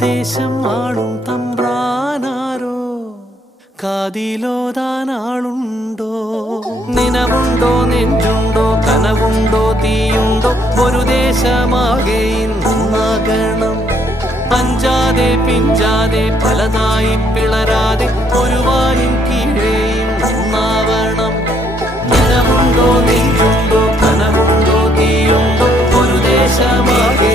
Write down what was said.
ദേശം ആളും തമ്പ്രാനാരോ കാതിലോതാനാളുണ്ടോ നിനവുണ്ടോ നെഞ്ചുണ്ടോ കനവുണ്ടോ തീയുണ്ടോ? ഒരു ദേശമാകെ ഇന്നാകണം പഞ്ചാതെ പിഞ്ചാതെ പലതായി പിളരാതെ ഒരു വാനിൻ കീഴേയും ഇന്നാവണം നിനവുണ്ടോ നെഞ്ചുണ്ടോ കനവുണ്ടോ തീയുണ്ടോ? ഒരു ദേശമാകെ